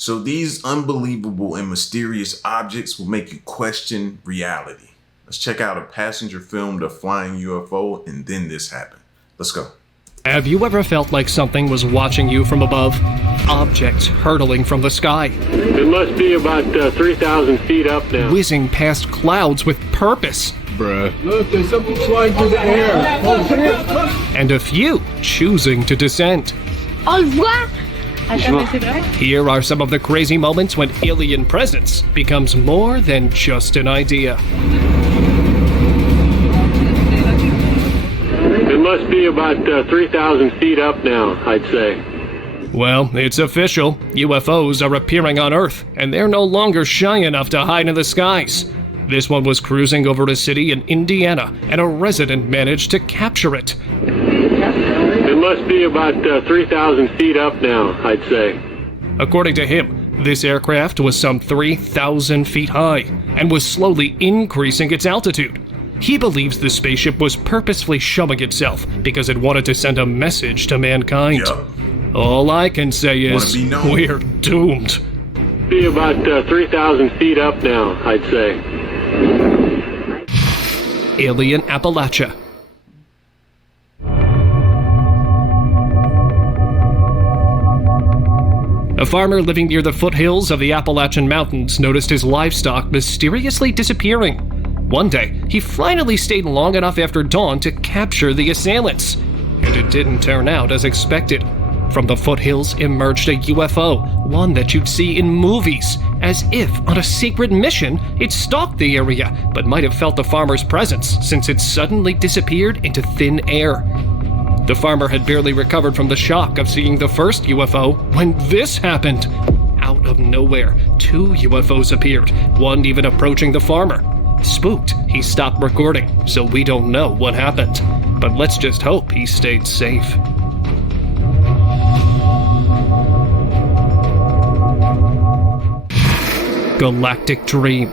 So these unbelievable and mysterious objects will make you question reality. Let's check out a passenger filmed a flying UFO, and then this happened. Let's go. Have you ever felt like something was watching you from above? Objects hurtling from the sky. It must be about 3,000 feet up now. Whizzing past clouds with purpose. Bruh. Look, there's something flying through the air. And a few choosing to descend. On le voit. Here are some of the crazy moments when alien presence becomes more than just an idea. It must be about 3,000 feet up now, I'd say. Well, it's official. UFOs are appearing on Earth, and they're no longer shy enough to hide in the skies. This one was cruising over a city in Indiana, and a resident managed to capture it. It must be about 3,000 feet up now, I'd say. According to him, this aircraft was some 3,000 feet high, and was slowly increasing its altitude. He believes the spaceship was purposefully showing itself because it wanted to send a message to mankind. Yup. All I can say is, we're doomed. Be about 3,000 feet up now, I'd say. Alien Appalachia. A farmer living near the foothills of the Appalachian Mountains noticed his livestock mysteriously disappearing. One day, he finally stayed long enough after dawn to capture the assailants. And it didn't turn out as expected. From the foothills emerged a UFO, one that you'd see in movies. As if, on a secret mission, it stalked the area, but might have felt the farmer's presence since it suddenly disappeared into thin air. The farmer had barely recovered from the shock of seeing the first UFO when this happened. Out of nowhere, 2 UFOs appeared, one even approaching the farmer. Spooked, he stopped recording, so we don't know what happened. But let's just hope he stayed safe. Galactic Dream.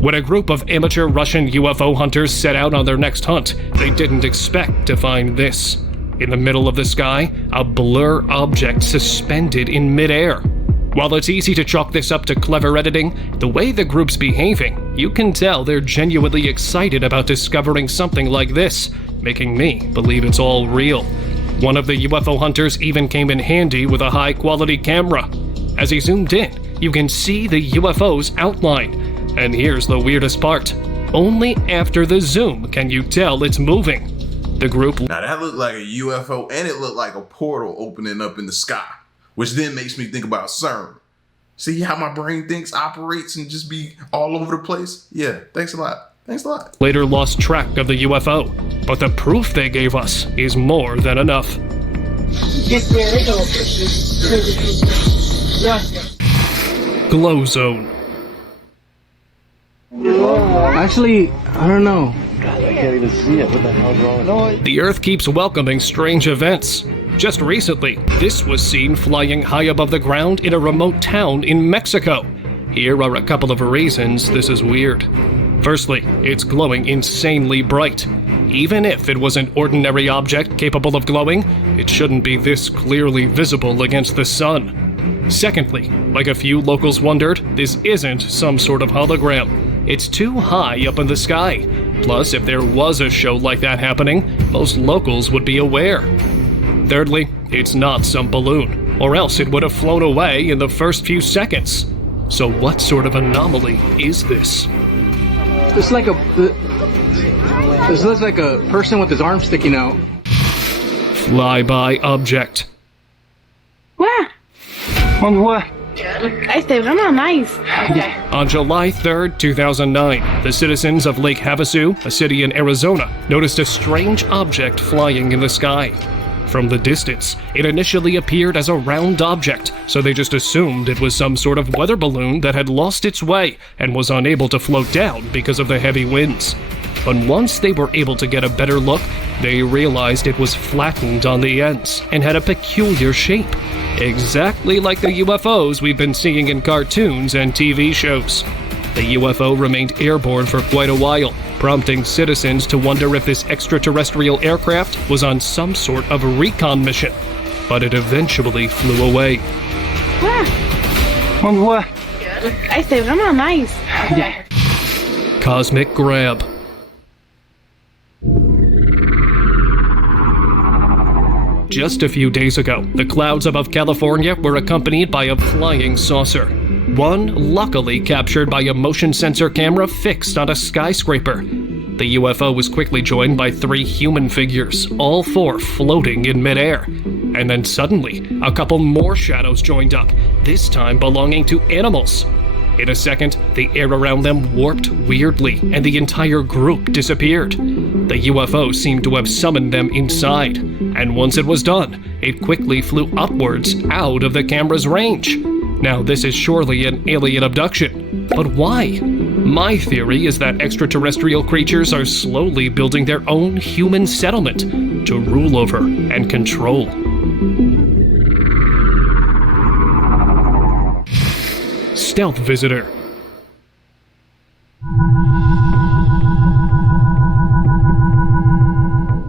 When a group of amateur Russian UFO hunters set out on their next hunt, they didn't expect to find this. In the middle of the sky, a blur object suspended in midair. While it's easy to chalk this up to clever editing, the way the group's behaving, you can tell they're genuinely excited about discovering something like this, making me believe it's all real. One of the UFO hunters even came in handy with a high-quality camera. As he zoomed in, you can see the UFO's outline. And here's the weirdest part. Only after the zoom can you tell it's moving. The group... Now that looked like a UFO, and it looked like a portal opening up in the sky, which then makes me think about CERN. See how my brain thinks, operates, and just be all over the place? Yeah, thanks a lot. Thanks a lot. Later lost track of the UFO, but the proof they gave us is more than enough. Glow Zone. Actually, I don't know. God, I can't even see it. What the hell's wrong with it? The Earth keeps welcoming strange events. Just recently, this was seen flying high above the ground in a remote town in Mexico. Here are a couple of reasons this is weird. Firstly, it's glowing insanely bright. Even if it was an ordinary object capable of glowing, it shouldn't be this clearly visible against the sun. Secondly, like a few locals wondered, this isn't some sort of hologram. It's too high up in the sky. Plus, if there was a show like that happening, most locals would be aware. Thirdly, it's not some balloon, or else it would have flown away in the first few seconds. So what sort of anomaly is this? This looks like a person with his arm sticking out. Flyby object. Quoi? On voit. Hey, c'était vraiment nice. On July 3rd, 2009, the citizens of Lake Havasu, a city in Arizona, noticed a strange object flying in the sky. From the distance, it initially appeared as a round object, so they just assumed it was some sort of weather balloon that had lost its way and was unable to float down because of the heavy winds. But once they were able to get a better look, they realized it was flattened on the ends and had a peculiar shape, exactly like the UFOs we've been seeing in cartoons and TV shows. The UFO remained airborne for quite a while, prompting citizens to wonder if this extraterrestrial aircraft was on some sort of recon mission. But it eventually flew away. Ouais. On voit. Hey, c'était vraiment nice. Cosmic grab. Just a few days ago, the clouds above California were accompanied by a flying saucer. One luckily captured by a motion sensor camera fixed on a skyscraper. The UFO was quickly joined by 3 human figures, all 4 floating in midair. And then suddenly, a couple more shadows joined up, this time belonging to animals. In a second, the air around them warped weirdly, and the entire group disappeared. The UFO seemed to have summoned them inside, and once it was done, it quickly flew upwards out of the camera's range. Now, this is surely an alien abduction, but why? My theory is that extraterrestrial creatures are slowly building their own human settlement to rule over and control. Stealth visitor.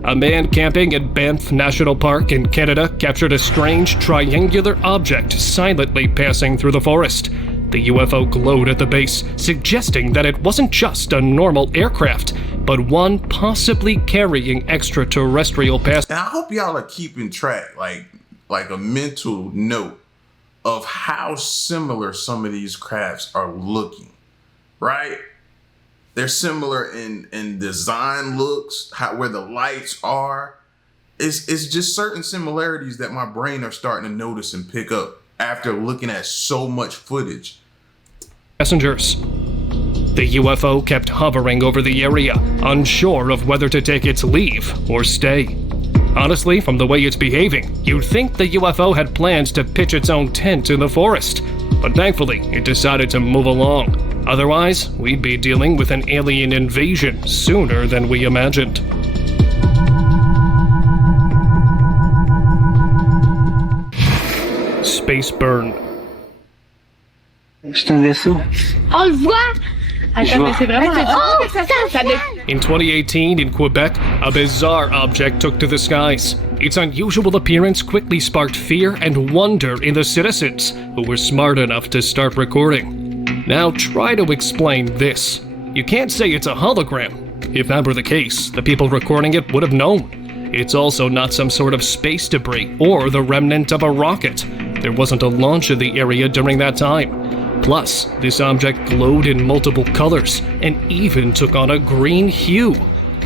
A man camping at Banff National Park in Canada captured a strange triangular object silently passing through the forest. The UFO glowed at the base, suggesting that it wasn't just a normal aircraft, but one possibly carrying extraterrestrial passengers. And I hope y'all are keeping track, like a mental note of how similar some of these crafts are looking, right? They're similar in design looks, where the lights are. It's just certain similarities that my brain are starting to notice and pick up after looking at so much footage. Passengers. The UFO kept hovering over the area, unsure of whether to take its leave or stay. Honestly, from the way it's behaving, you'd think the UFO had plans to pitch its own tent in the forest. But thankfully, it decided to move along. Otherwise, we'd be dealing with an alien invasion sooner than we imagined. Space burn. C'est un vaisseau. On le voit. Attends, mais c'est vraiment... Oh, ça In 2018, in Quebec, a bizarre object took to the skies. Its unusual appearance quickly sparked fear and wonder in the citizens, who were smart enough to start recording. Now try to explain this. You can't say it's a hologram. If that were the case, the people recording it would have known. It's also not some sort of space debris or the remnant of a rocket. There wasn't a launch in the area during that time. Plus, this object glowed in multiple colors and even took on a green hue.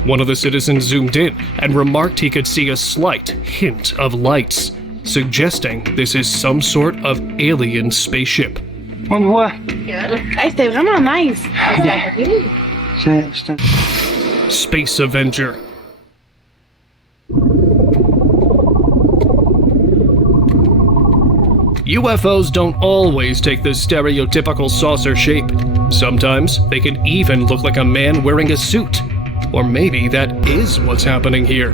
One of the citizens zoomed in and remarked he could see a slight hint of lights, suggesting this is some sort of alien spaceship. On voit. Hey, c'était vraiment nice. C'est un... Space Avenger. UFOs don't always take the stereotypical saucer shape. Sometimes they can even look like a man wearing a suit. Or maybe that is what's happening here.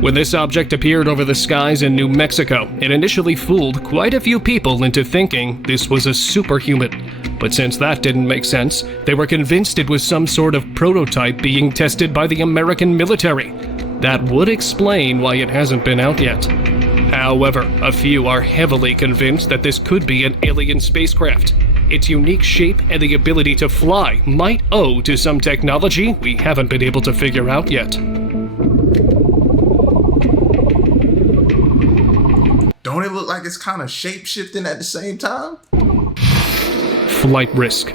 When this object appeared over the skies in New Mexico, it initially fooled quite a few people into thinking this was a superhuman. But since that didn't make sense, they were convinced it was some sort of prototype being tested by the American military. That would explain why it hasn't been out yet. However, a few are heavily convinced that this could be an alien spacecraft. Its unique shape and the ability to fly might owe to some technology we haven't been able to figure out yet. Don't it look like it's kind of shape-shifting at the same time? Flight risk.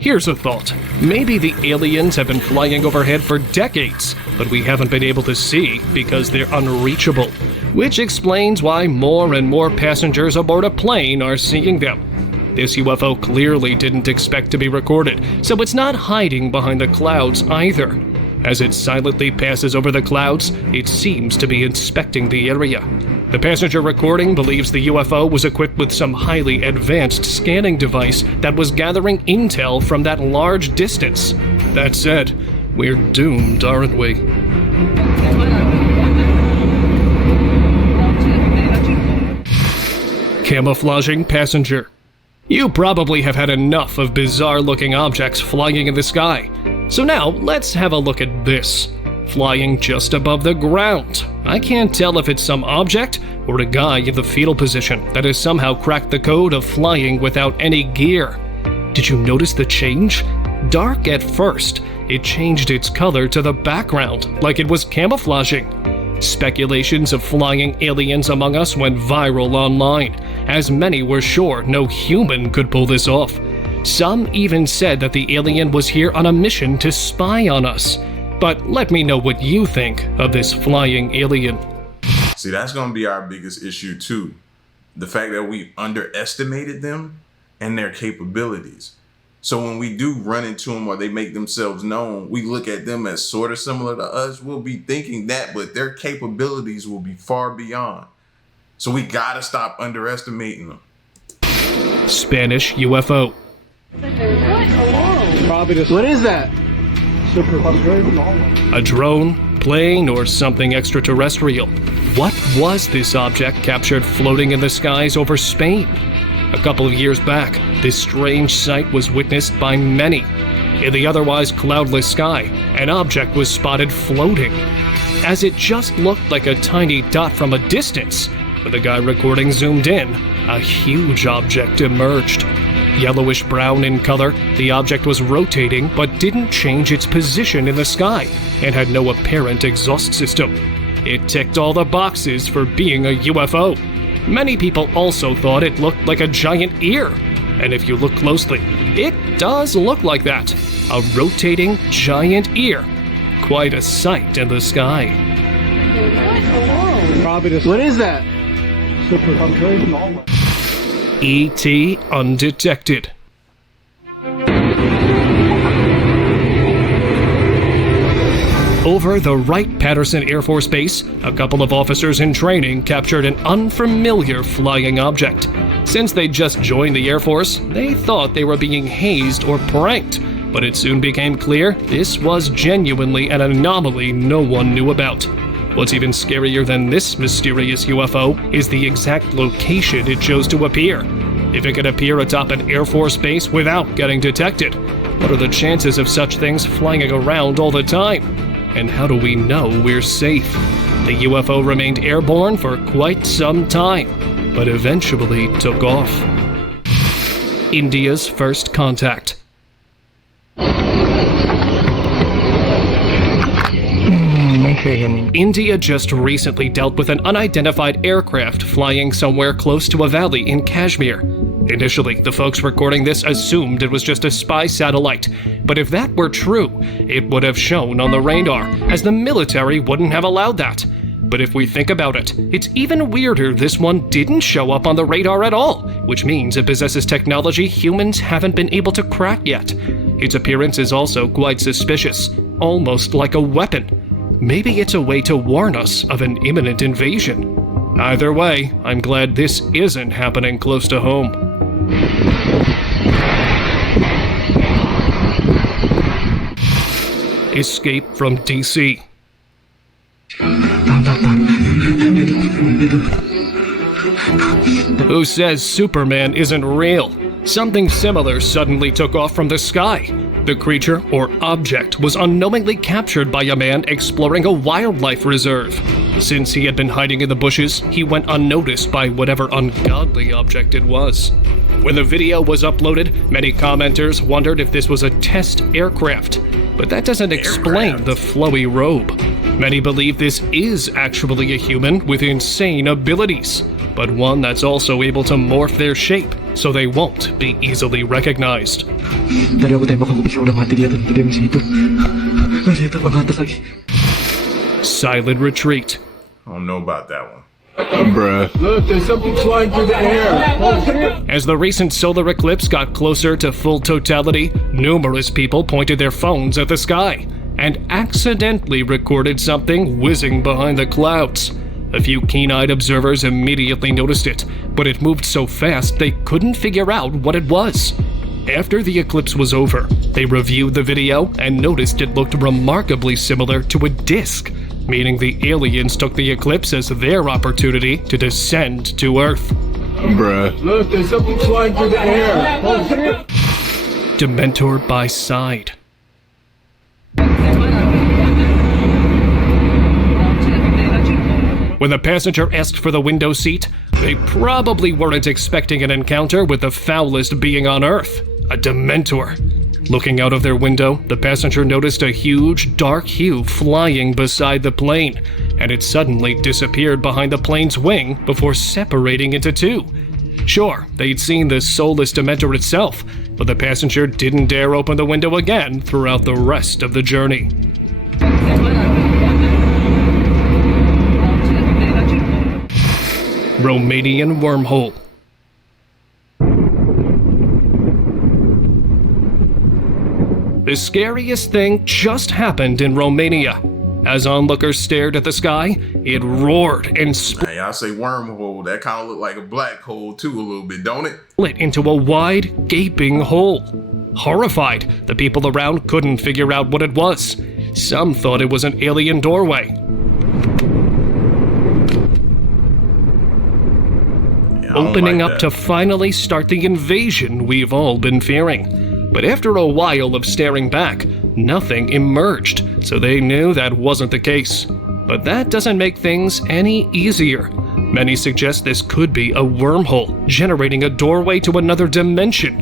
Here's a thought. Maybe the aliens have been flying overhead for decades, but we haven't been able to see because they're unreachable, which explains why more and more passengers aboard a plane are seeing them. This UFO clearly didn't expect to be recorded, so it's not hiding behind the clouds either. As it silently passes over the clouds, it seems to be inspecting the area. The passenger recording believes the UFO was equipped with some highly advanced scanning device that was gathering intel from that large distance. That said, we're doomed, aren't we? camouflaging passenger. You probably have had enough of bizarre-looking objects flying in the sky. So now, let's have a look at this. Flying just above the ground. I can't tell if it's some object or a guy in the fetal position that has somehow cracked the code of flying without any gear. Did you notice the change? Dark at first, it changed its color to the background, like it was camouflaging. Speculations of flying aliens among us went viral online, as many were sure no human could pull this off. Some even said that the alien was here on a mission to spy on us. But let me know what you think of this flying alien. See, that's going to be our biggest issue too. The fact that we underestimated them and their capabilities. So when we do run into them or they make themselves known, we look at them as sort of similar to us. We'll be thinking that, but their capabilities will be far beyond. So we gotta stop underestimating them. Spanish UFO. What is that? A drone, plane, or something extraterrestrial. What was this object captured floating in the skies over Spain? A couple of years back, this strange sight was witnessed by many. In the otherwise cloudless sky, an object was spotted floating. As it just looked like a tiny dot from a distance, when the guy recording zoomed in, a huge object emerged. Yellowish brown in color, the object was rotating but didn't change its position in the sky and had no apparent exhaust system. It ticked all the boxes for being a UFO. Many people also thought it looked like a giant ear. And if you look closely, it does look like that. A rotating giant ear. Quite a sight in the sky. What is that? E.T. undetected. Over the Wright-Patterson Air Force Base, a couple of officers in training captured an unfamiliar flying object. Since they'd just joined the Air Force, they thought they were being hazed or pranked, but it soon became clear this was genuinely an anomaly no one knew about. What's even scarier than this mysterious UFO is the exact location it chose to appear. If it could appear atop an Air Force base without getting detected, what are the chances of such things flying around all the time? And how do we know we're safe? The UFO remained airborne for quite some time, but eventually took off. India's first contact. India just recently dealt with an unidentified aircraft flying somewhere close to a valley in Kashmir. Initially, the folks recording this assumed it was just a spy satellite, but if that were true, it would have shown on the radar, as the military wouldn't have allowed that. But if we think about it, it's even weirder this one didn't show up on the radar at all, which means it possesses technology humans haven't been able to crack yet. Its appearance is also quite suspicious, almost like a weapon. Maybe it's a way to warn us of an imminent invasion. Either way, I'm glad this isn't happening close to home. Escape from DC. Who says Superman isn't real? Something similar suddenly took off from the sky. The creature, or object, was unknowingly captured by a man exploring a wildlife reserve. Since he had been hiding in the bushes, he went unnoticed by whatever ungodly object it was. When the video was uploaded, many commenters wondered if this was a test aircraft. But that doesn't explain the flowy robe. Many believe this is actually a human with insane abilities, but one that's also able to morph their shape so they won't be easily recognized. Silent retreat. I don't know about that one. Bruh. Look, there's something flying through the air. As the recent solar eclipse got closer to full totality, numerous people pointed their phones at the sky and accidentally recorded something whizzing behind the clouds. A few keen-eyed observers immediately noticed it, but it moved so fast they couldn't figure out what it was. After the eclipse was over, they reviewed the video and noticed it looked remarkably similar to a disc, meaning the aliens took the eclipse as their opportunity to descend to Earth. Bruh. Look, there's something flying through the air. Oh, Dementor by side. When the passenger asked for the window seat, they probably weren't expecting an encounter with the foulest being on Earth, a Dementor. Looking out of their window, the passenger noticed a huge, dark hue flying beside the plane, and it suddenly disappeared behind the plane's wing before separating into two. Sure, they'd seen the soulless Dementor itself, but the passenger didn't dare open the window again throughout the rest of the journey. Romanian wormhole. The scariest thing just happened in Romania. As onlookers stared at the sky, it roared and Hey, I say wormhole. That kind of look like a black hole too, a little bit, don't it? split into a wide, gaping hole. Horrified, the people around couldn't figure out what it was. Some thought it was an alien doorway. Yeah, I don't Opening like up that. to finally start the invasion we've all been fearing. But after a while of staring back, nothing emerged, so they knew that wasn't the case. But that doesn't make things any easier. Many suggest this could be a wormhole, generating a doorway to another dimension.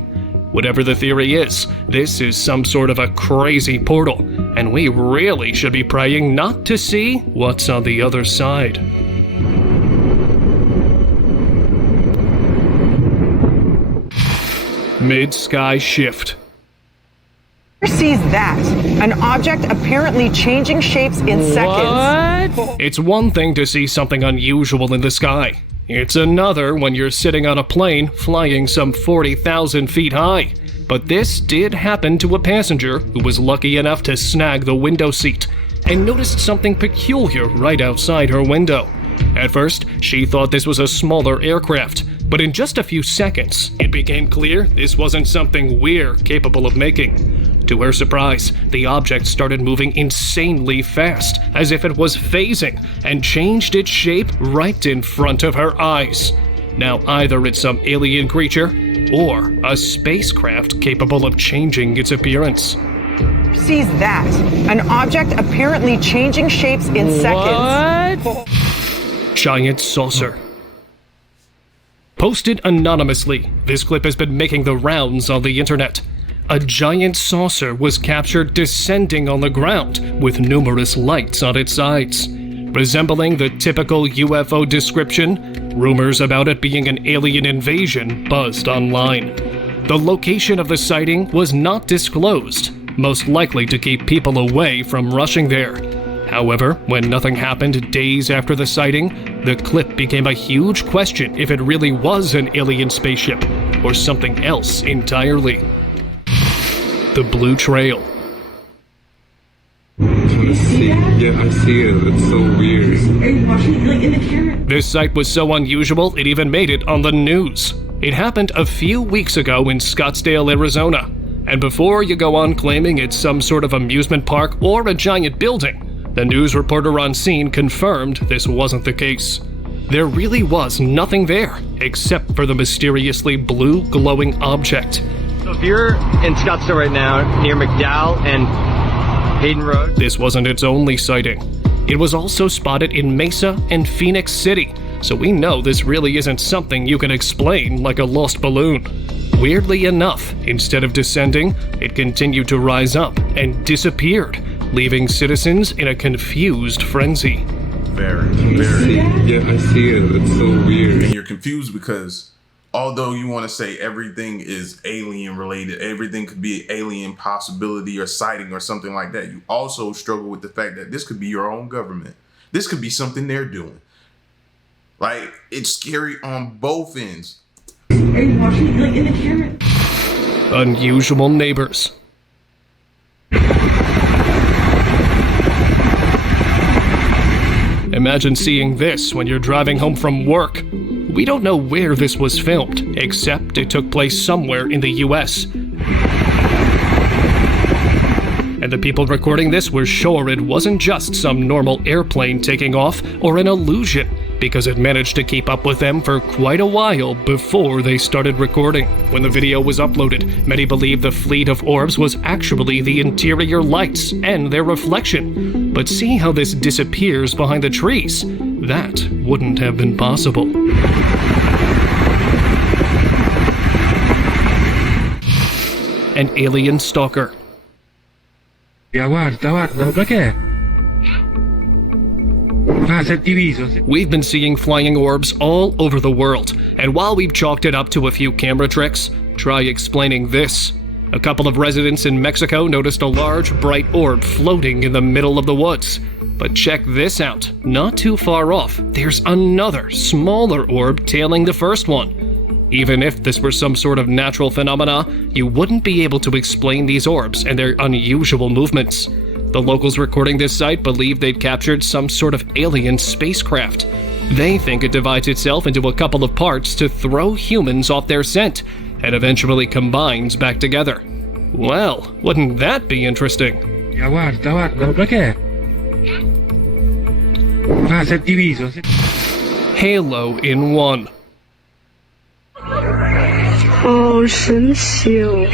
Whatever the theory is, this is some sort of a crazy portal, and we really should be praying not to see what's on the other side. Mid-sky shift. Sees that? An object apparently changing shapes in seconds. What? It's one thing to see something unusual in the sky. It's another when you're sitting on a plane flying some 40,000 feet high. But this did happen to a passenger who was lucky enough to snag the window seat and noticed something peculiar right outside her window. At first, she thought this was a smaller aircraft, but in just a few seconds, it became clear this wasn't something we're capable of making. To her surprise, the object started moving insanely fast, as if it was phasing, and changed its shape right in front of her eyes. Now either it's some alien creature, or a spacecraft capable of changing its appearance. Sees that? An object apparently changing shapes in seconds. What? Giant saucer. Posted anonymously, this clip has been making the rounds on the internet. A giant saucer was captured descending on the ground with numerous lights on its sides. Resembling the typical UFO description, rumors about it being an alien invasion buzzed online. The location of the sighting was not disclosed, most likely to keep people away from rushing there. However, when nothing happened days after the sighting, the clip became a huge question if it really was an alien spaceship or something else entirely. The Blue Trail. I see it. It's so weird. Are you watching like in the camera? This sight was so unusual, it even made it on the news. It happened a few weeks ago in Scottsdale, Arizona. And before you go on claiming it's some sort of amusement park or a giant building, the news reporter on scene confirmed this wasn't the case. There really was nothing there, except for the mysteriously blue glowing object. So if you're in Scottsdale right now, near McDowell and Hayden Road. This wasn't its only sighting. It was also spotted in Mesa and Phoenix City, so we know this really isn't something you can explain like a lost balloon. Weirdly enough, instead of descending, it continued to rise up and disappeared, leaving citizens in a confused frenzy. Very. I see it. It's so weird. And you're confused because although you want to say everything is alien related, everything could be an alien possibility or sighting or something like that, you also struggle with the fact that this could be your own government. This could be something they're doing. Like, it's scary on both ends. Are you watching like in the camera? Unusual neighbors. Imagine seeing this when you're driving home from work. We don't know where this was filmed, except it took place somewhere in the US. And the people recording this were sure it wasn't just some normal airplane taking off or an illusion, because it managed to keep up with them for quite a while before they started recording. When the video was uploaded, many believed the fleet of orbs was actually the interior lights and their reflection. But see how this disappears behind the trees? That wouldn't have been possible. An alien stalker. Guarda, perché? Ah, si è diviso. We've been seeing flying orbs all over the world, and while we've chalked it up to a few camera tricks, try explaining this. A couple of residents in Mexico noticed a large, bright orb floating in the middle of the woods. But check this out. Not too far off, there's another, smaller orb tailing the first one. Even if this were some sort of natural phenomena, you wouldn't be able to explain these orbs and their unusual movements. The locals recording this site believe they'd captured some sort of alien spacecraft. They think it divides itself into a couple of parts to throw humans off their scent, and eventually combines back together. Well, wouldn't that be interesting? Guarda, perché? Ah, si è diviso. Halo in one. 好神奇哦。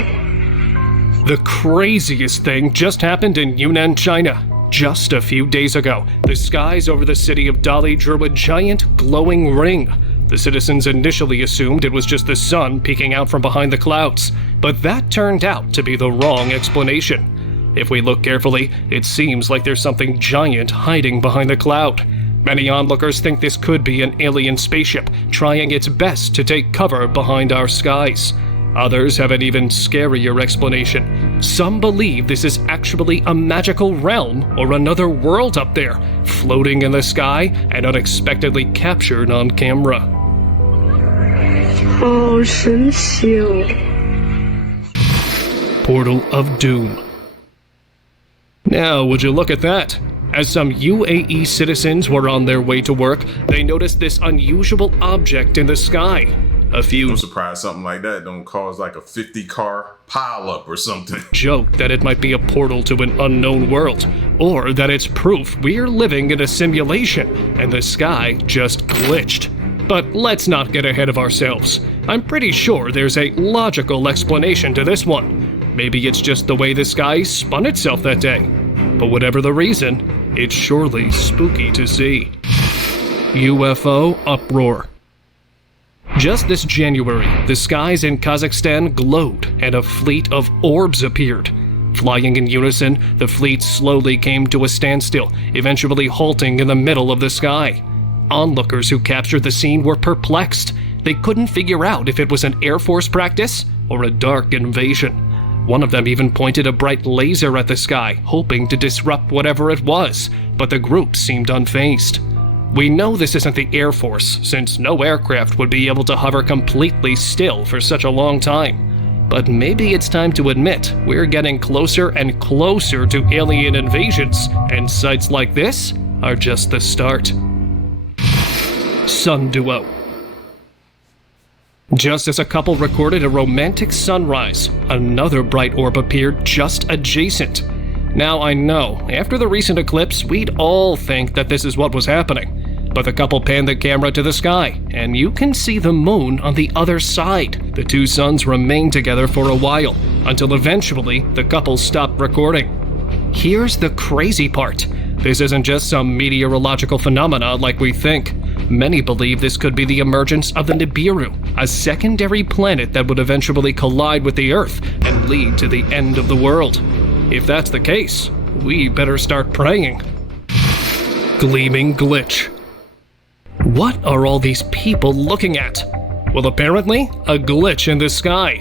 The craziest thing just happened in Yunnan, China. Just a few days ago, the skies over the city of Dali drew a giant glowing ring. The citizens initially assumed it was just the sun peeking out from behind the clouds, but that turned out to be the wrong explanation. If we look carefully, it seems like there's something giant hiding behind the cloud. Many onlookers think this could be an alien spaceship trying its best to take cover behind our skies. Others have an even scarier explanation. Some believe this is actually a magical realm or another world up there, floating in the sky and unexpectedly captured on camera. 好神奇哦。 Portal of Doom. Now, would you look at that? As some UAE citizens were on their way to work, they noticed this unusual object in the sky. I'm surprised something like that don't cause like a 50-car pileup or something. Joke that it might be a portal to an unknown world, or that it's proof we're living in a simulation and the sky just glitched. But let's not get ahead of ourselves. I'm pretty sure there's a logical explanation to this one. Maybe it's just the way the sky spun itself that day. But whatever the reason, it's surely spooky to see. UFO uproar. Just this January, the skies in Kazakhstan glowed and a fleet of orbs appeared. Flying in unison, the fleet slowly came to a standstill, eventually halting in the middle of the sky. Onlookers who captured the scene were perplexed. They couldn't figure out if it was an Air Force practice or a dark invasion. One of them even pointed a bright laser at the sky, hoping to disrupt whatever it was, but the group seemed unfazed. We know this isn't the Air Force, since no aircraft would be able to hover completely still for such a long time. But maybe it's time to admit we're getting closer and closer to alien invasions, and sites like this are just the start. Sun duo. Just as a couple recorded a romantic sunrise, another bright orb appeared just adjacent. Now I know, after the recent eclipse, we'd all think that this is what was happening. But the couple panned the camera to the sky, and you can see the moon on the other side. The two suns remained together for a while, until eventually the couple stopped recording. Here's the crazy part. This isn't just some meteorological phenomena like we think. Many believe this could be the emergence of the Nibiru, a secondary planet that would eventually collide with the Earth and lead to the end of the world. If that's the case, we better start praying. Gleaming glitch. What are all these people looking at? Well, apparently, a glitch in the sky.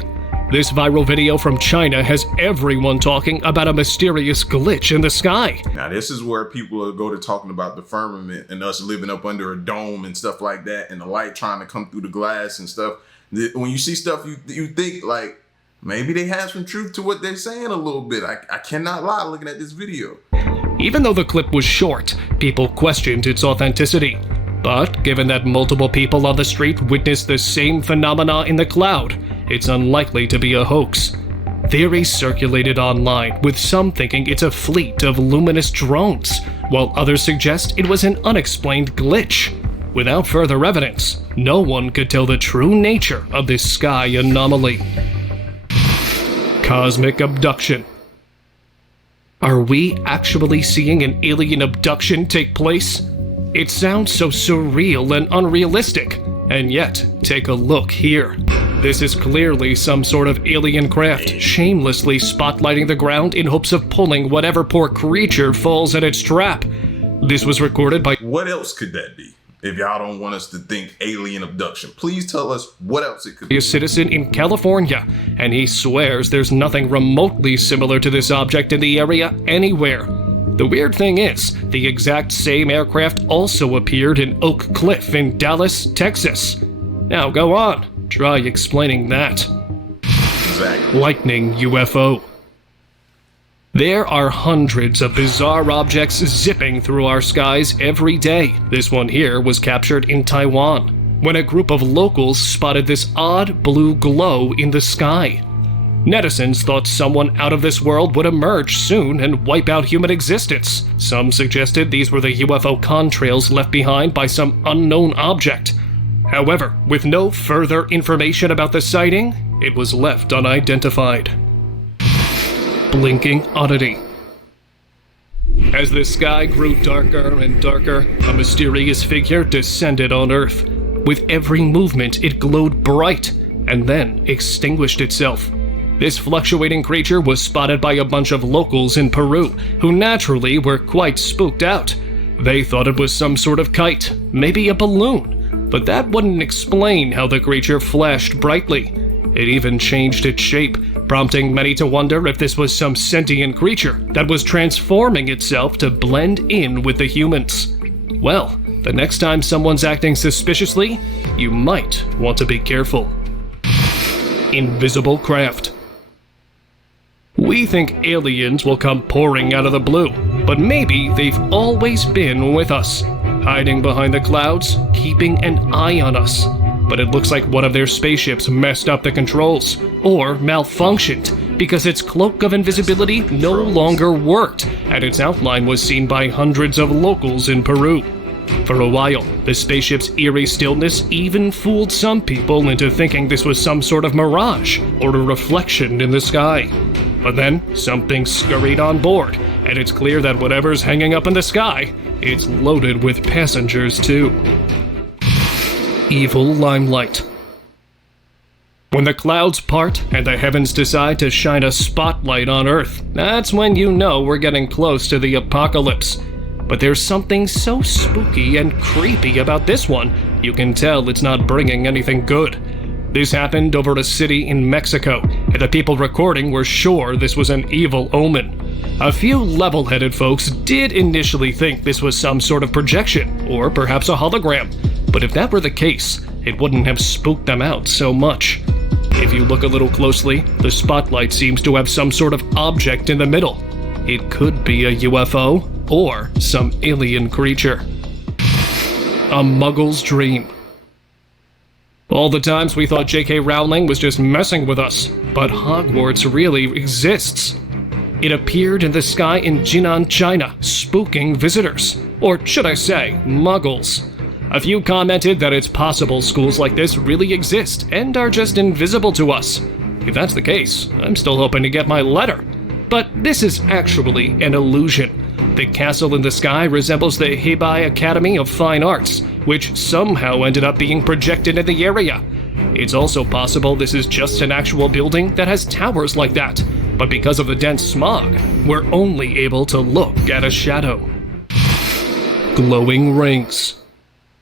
This viral video from China has everyone talking about a mysterious glitch in the sky. Now, this is where people go to talking about the firmament and us living up under a dome and stuff like that, and the light trying to come through the glass and stuff. When you see stuff, you think, like, maybe they have some truth to what they're saying a little bit. I cannot lie looking at this video. Even though the clip was short, people questioned its authenticity. But given that multiple people on the street witnessed the same phenomena in the cloud, it's unlikely to be a hoax. Theories circulated online, with some thinking it's a fleet of luminous drones, while others suggest it was an unexplained glitch. without further evidence, no one could tell the true nature of this sky anomaly. Cosmic abduction. Are we actually seeing an alien abduction take place? It sounds so surreal and unrealistic, and yet, take a look here. This is clearly some sort of alien craft, shamelessly spotlighting the ground in hopes of pulling whatever poor creature falls in its trap. This was recorded by— What else could that be? If y'all don't want us to think alien abduction, please tell us what else it could be. A citizen in California, and he swears there's nothing remotely similar to this object in the area anywhere. The weird thing is, the exact same aircraft also appeared in Oak Cliff in Dallas, Texas. Now go on, try explaining that. Exactly. Lightning UFO. There are hundreds of bizarre objects zipping through our skies every day. This one here was captured in Taiwan, when a group of locals spotted this odd blue glow in the sky. Netizens thought someone out of this world would emerge soon and wipe out human existence. Some suggested these were the UFO contrails left behind by some unknown object. However, with no further information about the sighting, it was left unidentified. Blinking oddity. As the sky grew darker and darker, a mysterious figure descended on Earth. With every movement, it glowed bright and then extinguished itself. This fluctuating creature was spotted by a bunch of locals in Peru, who naturally were quite spooked out. They thought it was some sort of kite, maybe a balloon, but that wouldn't explain how the creature flashed brightly. It even changed its shape, prompting many to wonder if this was some sentient creature that was transforming itself to blend in with the humans. Well, the next time someone's acting suspiciously, you might want to be careful. Invisible craft. We think aliens will come pouring out of the blue, but maybe they've always been with us, hiding behind the clouds, keeping an eye on us. But it looks like one of their spaceships messed up the controls, or malfunctioned, because its cloak of invisibility no longer worked, and its outline was seen by hundreds of locals in Peru. For a while, the spaceship's eerie stillness even fooled some people into thinking this was some sort of mirage, or a reflection in the sky. But then, something scurried on board, and it's clear that whatever's hanging up in the sky, it's loaded with passengers too. Evil limelight. When the clouds part and the heavens decide to shine a spotlight on Earth, that's when you know we're getting close to the apocalypse. But there's something so spooky and creepy about this one, you can tell it's not bringing anything good. This happened over a city in Mexico, and the people recording were sure this was an evil omen. A few level-headed folks did initially think this was some sort of projection, or perhaps a hologram. But if that were the case, it wouldn't have spooked them out so much. If you look a little closely, the spotlight seems to have some sort of object in the middle. It could be a UFO, or some alien creature. A Muggle's dream. All the times we thought J.K. Rowling was just messing with us, but Hogwarts really exists. It appeared in the sky in Jinan, China, spooking visitors. Or should I say, Muggles. A few commented that it's possible schools like this really exist and are just invisible to us. If that's the case, I'm still hoping to get my letter. But this is actually an illusion. The castle in the sky resembles the Hebei Academy of Fine Arts, which somehow ended up being projected in the area. It's also possible this is just an actual building that has towers like that, but because of the dense smog, we're only able to look at a shadow. Glowing rings.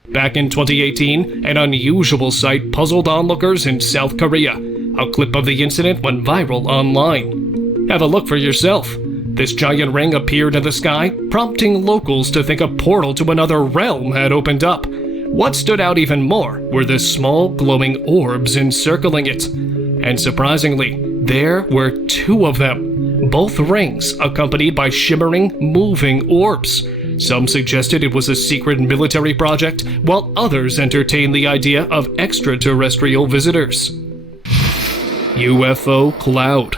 Back in 2018, an unusual sight puzzled onlookers in South Korea. A clip of the incident went viral online. Have a look for yourself. This giant ring appeared in the sky, prompting locals to think a portal to another realm had opened up. What stood out even more were the small glowing orbs encircling it. And surprisingly, there were two of them. Both rings accompanied by shimmering, moving orbs. Some suggested it was a secret military project, while others entertained the idea of extraterrestrial visitors. UFO cloud.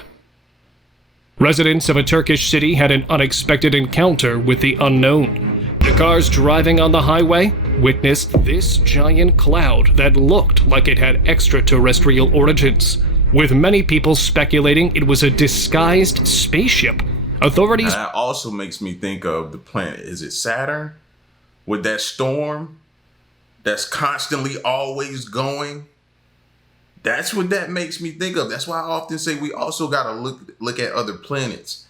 Residents of a Turkish city had an unexpected encounter with the unknown. The cars driving on the highway witnessed this giant cloud that looked like it had extraterrestrial origins, with many people speculating it was a disguised spaceship. Authorities... That also makes me think of the planet. Is it Saturn? With that storm that's constantly always going? That's what that makes me think of. That's why I often say we also got to look at other planets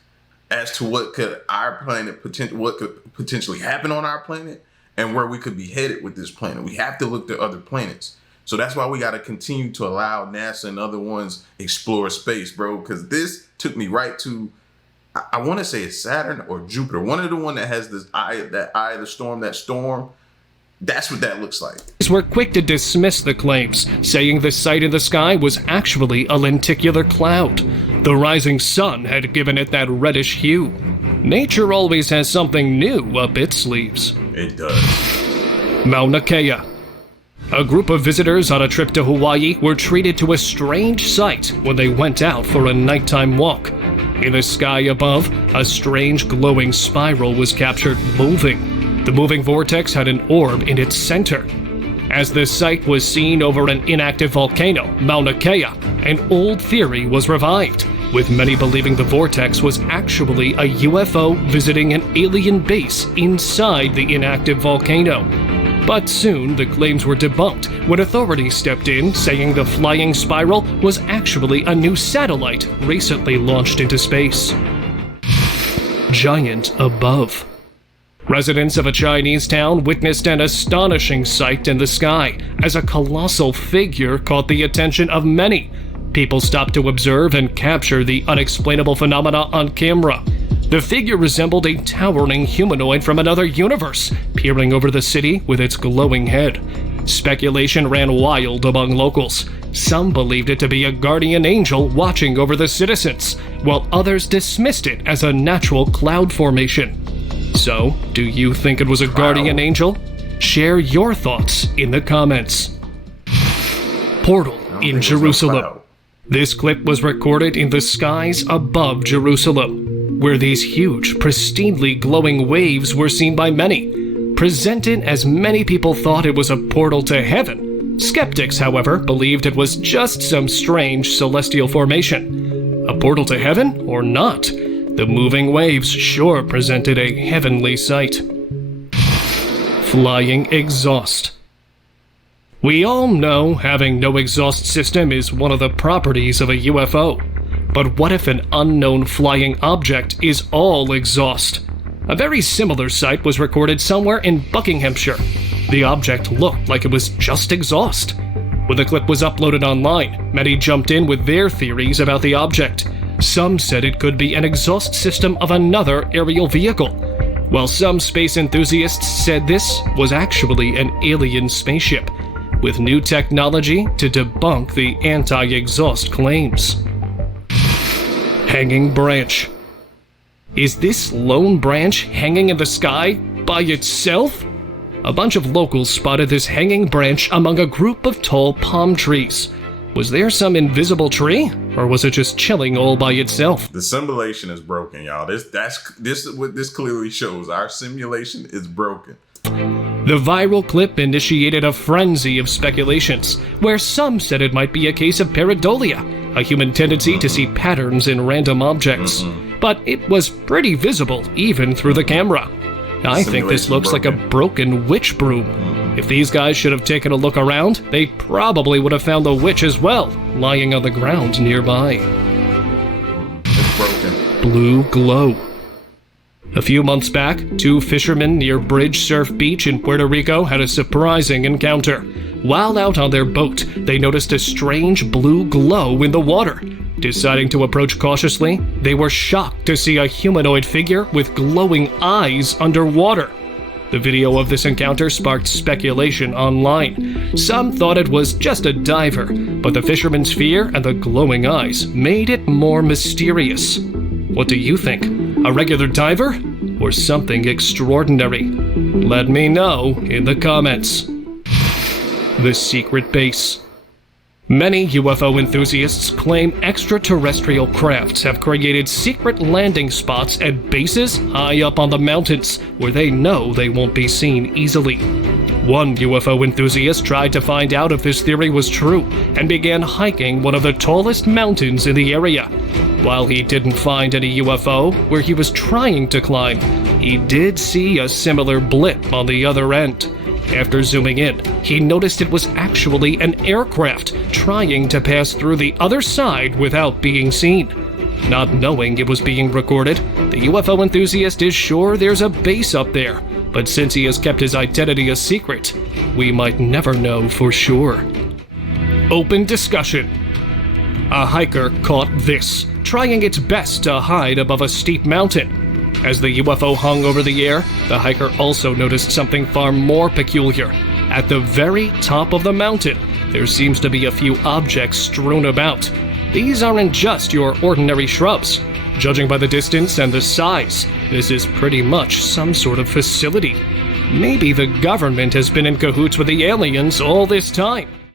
as to what could potentially happen on our planet and where we could be headed with this planet. We have to look to other planets. So that's why we got to continue to allow NASA and other ones explore space, bro. Because this took me right to, I want to say it's Saturn or Jupiter. One of the one that has this eye of the storm, that storm. That's what that looks like. Were quick to dismiss the claims, saying the sight in the sky was actually a lenticular cloud. The rising sun had given it that reddish hue. Nature always has something new up its sleeves. It does. Mauna Kea. A group of visitors on a trip to Hawaii were treated to a strange sight when they went out for a nighttime walk. In the sky above, a strange glowing spiral was captured moving. The moving vortex had an orb in its center. As the sight was seen over an inactive volcano, Mauna Kea, an old theory was revived, with many believing the vortex was actually a UFO visiting an alien base inside the inactive volcano. But soon the claims were debunked when authorities stepped in, saying the flying spiral was actually a new satellite recently launched into space. Giant above. Residents of a Chinese town witnessed an astonishing sight in the sky as a colossal figure caught the attention of many. People stopped to observe and capture the unexplainable phenomena on camera. The figure resembled a towering humanoid from another universe, peering over the city with its glowing head. Speculation ran wild among locals. Some believed it to be a guardian angel watching over the citizens, while others dismissed it as a natural cloud formation. So, do you think it was a guardian angel? Share your thoughts in the comments. Portal in Jerusalem. This clip was recorded in the skies above Jerusalem, where these huge, pristinely glowing waves were seen by many. Presented as many people thought it was a portal to heaven. Skeptics, however, believed it was just some strange celestial formation. A portal to heaven or not? The moving waves sure presented a heavenly sight. Flying exhaust. We all know having no exhaust system is one of the properties of a UFO. But what if an unknown flying object is all exhaust? A very similar sight was recorded somewhere in Buckinghamshire. The object looked like it was just exhaust. When the clip was uploaded online, many jumped in with their theories about the object. Some said it could be an exhaust system of another aerial vehicle, while some space enthusiasts said this was actually an alien spaceship, with new technology to debunk the anti-exhaust claims. Hanging branch. Is this lone branch hanging in the sky by itself? A bunch of locals spotted this hanging branch among a group of tall palm trees. Was there some invisible tree, or was it just chilling all by itself? The simulation is broken, y'all. This is what this clearly shows. Our simulation is broken. The viral clip initiated a frenzy of speculations, where some said it might be a case of pareidolia, a human tendency to see patterns in random objects. But it was pretty visible, even through the camera. I think this looks like a broken witch broom. If these guys should have taken a look around, they probably would have found the witch as well, lying on the ground nearby. It's broken. Blue glow. A few months back, two fishermen near Bridge Surf Beach in Puerto Rico had a surprising encounter. While out on their boat, they noticed a strange blue glow in the water. Deciding to approach cautiously, they were shocked to see a humanoid figure with glowing eyes underwater. The video of this encounter sparked speculation online. Some thought it was just a diver, but the fisherman's fear and the glowing eyes made it more mysterious. What do you think? A regular diver? Or something extraordinary? Let me know in the comments. The secret base. Many UFO enthusiasts claim extraterrestrial crafts have created secret landing spots at bases high up on the mountains where they know they won't be seen easily. One UFO enthusiast tried to find out if this theory was true and began hiking one of the tallest mountains in the area. While he didn't find any UFO where he was trying to climb, he did see a similar blip on the other end. After zooming in, he noticed it was actually an aircraft trying to pass through the other side without being seen. Not knowing it was being recorded, the UFO enthusiast is sure there's a base up there, but since he has kept his identity a secret, we might never know for sure. Open discussion. A hiker caught this, trying its best to hide above a steep mountain. As the UFO hung over the air, the hiker also noticed something far more peculiar. At the very top of the mountain, there seems to be a few objects strewn about. These aren't just your ordinary shrubs. Judging by the distance and the size, this is pretty much some sort of facility. Maybe the government has been in cahoots with the aliens all this time.